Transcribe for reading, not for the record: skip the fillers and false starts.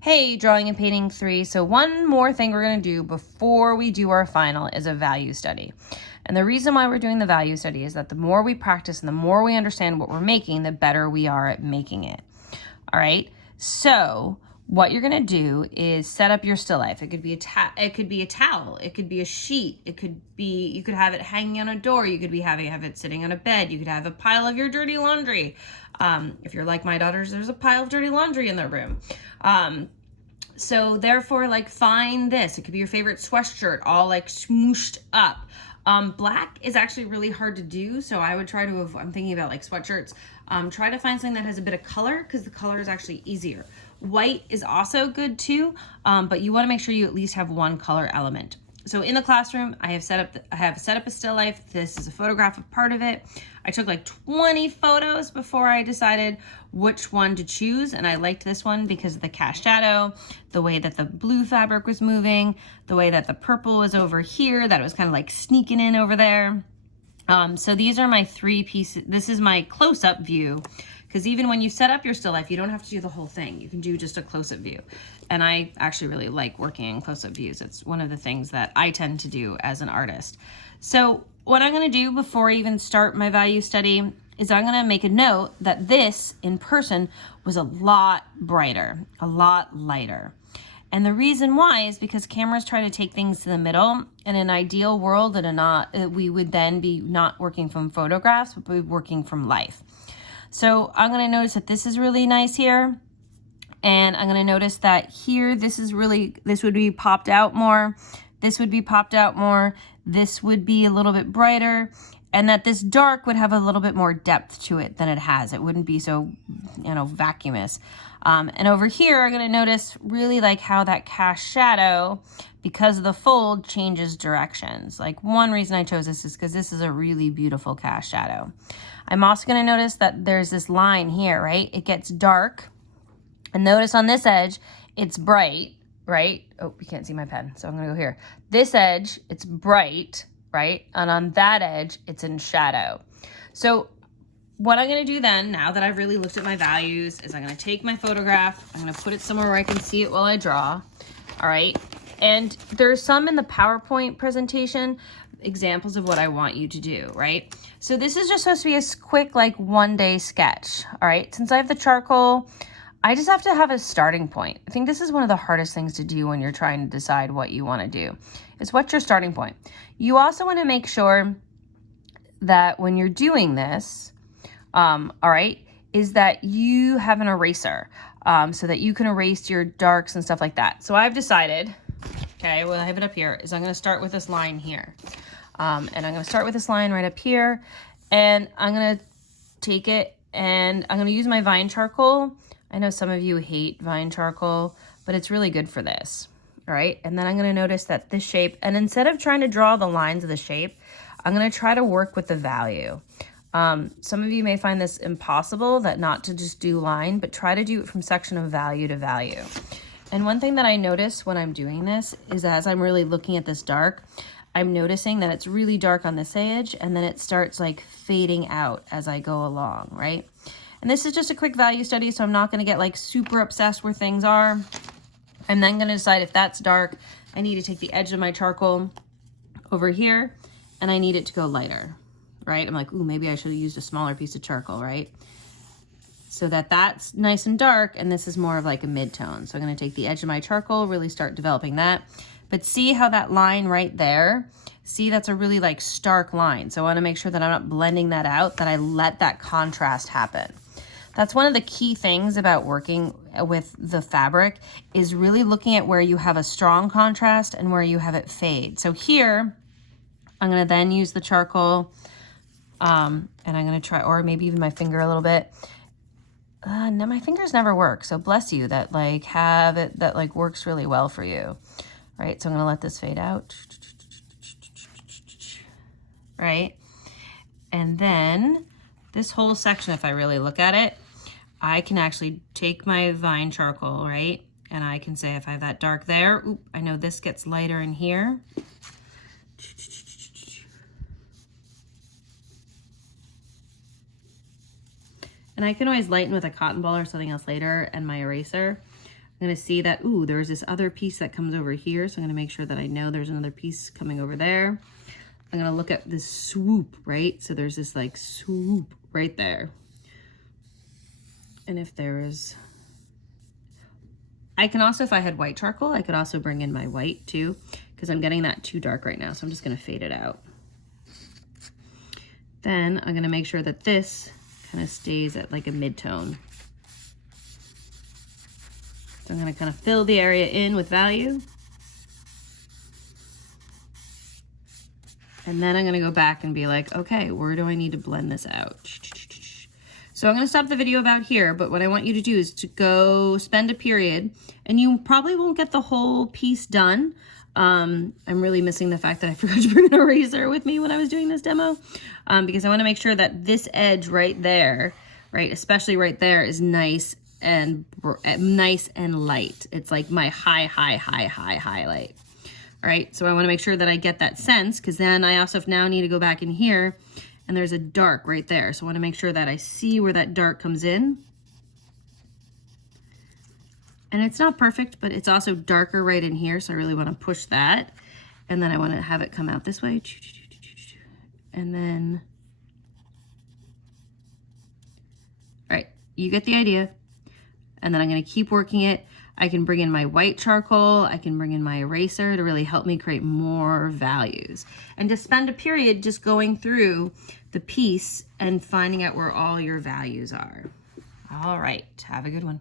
Hey, drawing and painting 3. So one more thing we're going to do before we do our final is a value study. And the reason why we're doing the value study is that the more we practice and the more we understand what we're making, the better we are at making it. All right. So what you're going to do is set up your still life. It could be it could be a towel. It could be a sheet. It could be, you could have it hanging on a door. You could be have it sitting on a bed. You could have a pile of your dirty laundry. If you're like my daughters, there's a pile of dirty laundry in their room. So therefore, like, find this. It could be your favorite sweatshirt, all like smooshed up. Black is actually really hard to do, so I would try to, I'm thinking about like sweatshirts, try to find something that has a bit of color because the color is actually easier. White is also good too, but you want to make sure you at least have one color element. So in the classroom, I have set up a still life. This is a photograph of part of it. I took like 20 photos before I decided which one to choose, and I liked this one because of the cast shadow, the way that the blue fabric was moving, the way that the purple was over here, that it was kind of like sneaking in over there. So these are my 3 pieces. This is my close-up view, because even when you set up your still life, you don't have to do the whole thing. You can do just a close-up view. And I actually really like working in close-up views. It's one of the things that I tend to do as an artist. So what I'm gonna do before I even start my value study is I'm gonna make a note that this in person was a lot brighter, a lot lighter. And the reason why is because cameras try to take things to the middle. In an ideal world, we would then be not working from photographs, but we'd be working from life. So I'm gonna notice that this is really nice here. And I'm gonna notice that here, this would be popped out more. This would be popped out more. This would be a little bit brighter. And that this dark would have a little bit more depth to it than it has. It wouldn't be so, vacuumous. And over here, I'm gonna notice really like how that cast shadow, because of the fold, changes directions. Like, one reason I chose this is because this is a really beautiful cast shadow. I'm also gonna notice that there's this line here, right? It gets dark. And notice on this edge, it's bright, right? Oh, you can't see my pen, so I'm gonna go here. This edge, it's bright, right? And on that edge, it's in shadow. So what I'm gonna do then, now that I've really looked at my values, is I'm gonna take my photograph, I'm gonna put it somewhere where I can see it while I draw, all right? And there's some in the PowerPoint presentation, examples of what I want you to do, right? So this is just supposed to be a quick, like, 1-day sketch, all right? Since I have the charcoal, I just have to have a starting point. I think this is one of the hardest things to do when you're trying to decide what you want to do, is what's your starting point. You also want to make sure that when you're doing this, all right, is that you have an eraser so that you can erase your darks and stuff like that. So I've decided, okay, well, I have it up here, is I'm going to start with this line here. And I'm going to start with this line right up here, and I'm going to take it and I'm going to use my Vine charcoal. I know some of you hate Vine charcoal, but it's really good for this, all right? And then I'm gonna notice that this shape, and instead of trying to draw the lines of the shape, I'm gonna try to work with the value. Some of you may find this impossible, that not to just do line, but try to do it from section of value to value. And one thing that I notice when I'm doing this is, as I'm really looking at this dark, I'm noticing that it's really dark on this edge, and then it starts like fading out as I go along, right? And this is just a quick value study, so I'm not going to get like super obsessed where things are. I'm then going to decide if that's dark, I need to take the edge of my charcoal over here, and I need it to go lighter, right? I'm like, ooh, maybe I should have used a smaller piece of charcoal, right? So that's nice and dark, and this is more of like a mid-tone. So I'm going to take the edge of my charcoal, really start developing that. But see how that line right there, see, that's a really like stark line. So I want to make sure that I'm not blending that out, that I let that contrast happen. That's one of the key things about working with the fabric, is really looking at where you have a strong contrast and where you have it fade. So here, I'm gonna then use the charcoal, and I'm gonna try, or maybe even my finger a little bit. No, my fingers never work, so bless you that like have it, that like works really well for you. Right, so I'm gonna let this fade out. Right, and then this whole section, if I really look at it, I can actually take my Vine charcoal, right? And I can say if I have that dark there, oop, I know this gets lighter in here. And I can always lighten with a cotton ball or something else later and my eraser. I'm going to see that, ooh, there's this other piece that comes over here. So I'm going to make sure that I know there's another piece coming over there. I'm going to look at this swoop, right? So there's this like swoop right there. And if there is, I can also, if I had white charcoal, I could also bring in my white too, because I'm getting that too dark right now. So I'm just going to fade it out. Then I'm going to make sure that this kind of stays at like a mid-tone. So I'm going to kind of fill the area in with value. And then I'm going to go back and be like, okay, where do I need to blend this out? So I'm going to stop the video about here, but what I want you to do is to go spend a period, and you probably won't get the whole piece done. I'm really missing the fact that I forgot to bring an eraser with me when I was doing this demo, because I want to make sure that this edge right there, right, especially right there, is nice and light. It's like my high highlight. All right, so I want to make sure that I get that sense, because then I also now need to go back in here, and there's a dark right there. So I want to make sure that I see where that dark comes in. And it's not perfect, but it's also darker right in here, so I really want to push that. And then I want to have it come out this way. And then, all right, you get the idea. And then I'm going to keep working it. I can bring in my white charcoal. I can bring in my eraser to really help me create more values. And to spend a period just going through the piece and finding out where all your values are. All right, have a good one.